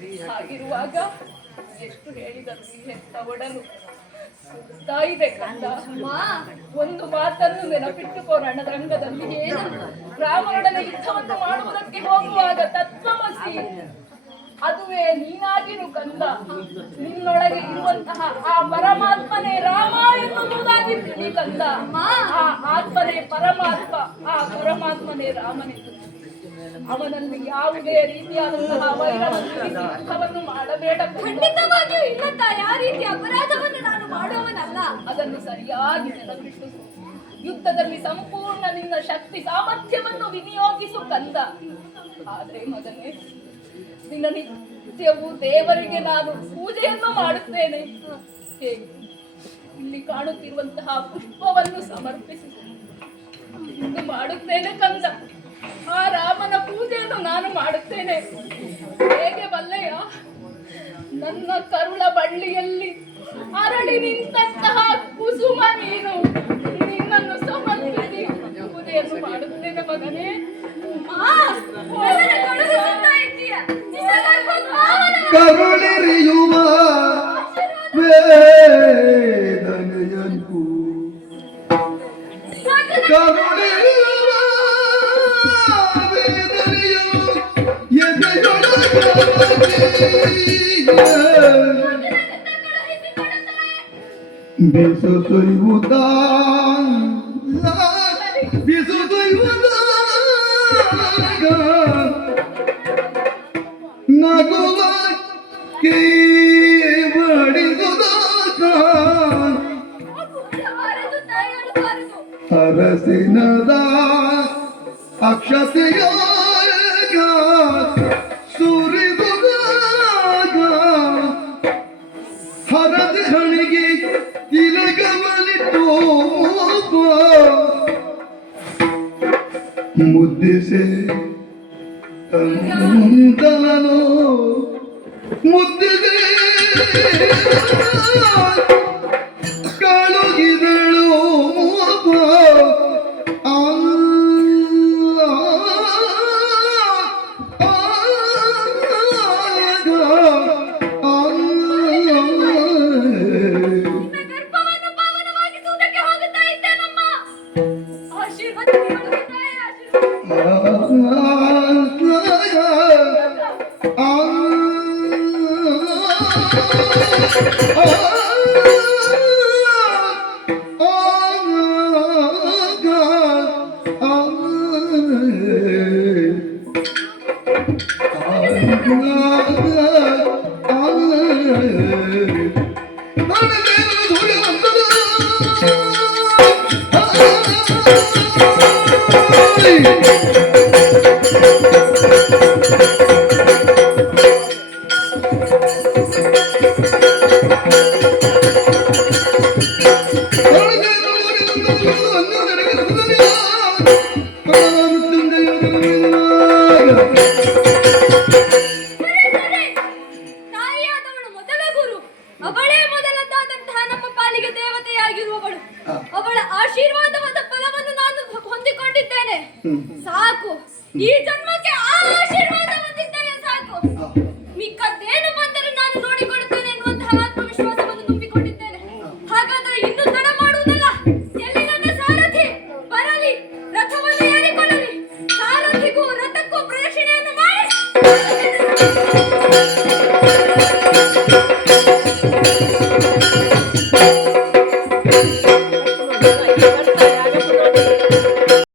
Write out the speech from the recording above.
ಹಾಗಿರುವಾಗ ಎಷ್ಟು ಹೇಳಿದರು ಒಂದು ಮಾತನ್ನು ನೆನಪಿಟ್ಟುಕೋ ರಣರಂಗದಲ್ಲಿ ಏನು ರಾಮನೊಡನೆ ಯುದ್ಧವನ್ನು ಮಾಡುವುದಕ್ಕೆ ಹೋಗುವಾಗ ತತ್ವಮಸಿ ಅದುವೇ ನೀನಾಗಿರು ಕಂದ. ನಿನ್ನೊಳಗೆ ಇರುವಂತಹ ಆ ಪರಮಾತ್ಮನೇ ರಾಮ ನೀ ತಿಳಿ ಕಂದ. ಆ ಆತ್ಮನೇ ಪರಮಾತ್ಮ, ಆ ಪರಮಾತ್ಮನೇ ರಾಮನೇ ಅವನಲ್ಲಿ ಯಾವುದೇ ರೀತಿಯಾದಂತಹ ವೈರವನ್ನು ಮಾಡಬೇಡ. ಖಂಡಿತವಾಗಿಯೂ ಇಲ್ಲ ತಾಯಿ ಆ ರೀತಿ ಅಪರಾಧವನ್ನು ನಾನು ಮಾಡುವವನಲ್ಲ. ಅದನ್ನು ಸರಿಯಾಗಿ ನೆನಪಿಟ್ಟು ಯುದ್ಧದಲ್ಲಿ ಸಂಪೂರ್ಣ ನಿನ್ನ ಶಕ್ತಿ ಸಾಮರ್ಥ್ಯವನ್ನು ವಿನಿಯೋಗಿಸು ಕಂದ. ಆದ್ರೆ ಮಗನೇ ದಿನನಿತ್ಯವೂ ದೇವರಿಗೆ ನಾನು ಪೂಜೆಯನ್ನು ಮಾಡುತ್ತೇನೆ. ಹೇಗೆ ಇಲ್ಲಿ ಕಾಣುತ್ತಿರುವಂತಹ ಪುಷ್ಪವನ್ನು ಸಮರ್ಪಿಸಿ. ಮಾಡುತ್ತೇನೆ ಕಂದ. ಆ ನಾನು ಮಾಡುತ್ತೇನೆ. ಹೇಗೆ ಬಲ್ಲೆಯ ನನ್ನ ಕರುಳ ಬಳ್ಳಿಯಲ್ಲಿ ಅರಳಿ ನಿಂತಹ ಕುಸುಮ ನೀನು. ನಿನ್ನನ್ನು ಸಮರ್ಪಿಸಿ ಪೂಜೆಯನ್ನು ಮಾಡುತ್ತೇನೆ ಮಗನೇ. ಕರುಳಿರಿಯುವ ವೇದನೆಯನ್ಕು ಕರುಳಿರಿಯುವ ಎದೆಯೊಳಗೆ ಬಿಸು ತೊಯ್ಯುವುದ ಬಿಸು ತೊಯ್ಯುವುದ ನಗುವ ಬಡಿದುದಾತ. ಅರಸಿನದ ಅಕ್ಷತೆಯ? ಮುದ್ದಿಸೆ. ತಂದನೋ ಮುದ್ದಿದೆ ಕಳುಗಿದಳು. ಆಶೀರ್ವಾದ ನೀಡು ತಾಯಿ, ಅವಳ ಆಶೀರ್ವಾದವಾದ ಫಲವನ್ನು ನಾನು ಹೊಂದಿಕೊಂಡಿದ್ದೇನೆ. ಸಾಕು. ಈ ಜನ್ಮಕ್ಕೆ ಆ ಆಶೀರ್ವಾದ ಹೊಂದಿದ್ದೇನೆ ಸಾಕು. ಮಿಕ್ಕದ್ದೇನು ಬಂದರೂ ನಾನು ನೋಡಿಕೊಳ್ಳುತ್ತೇನೆ.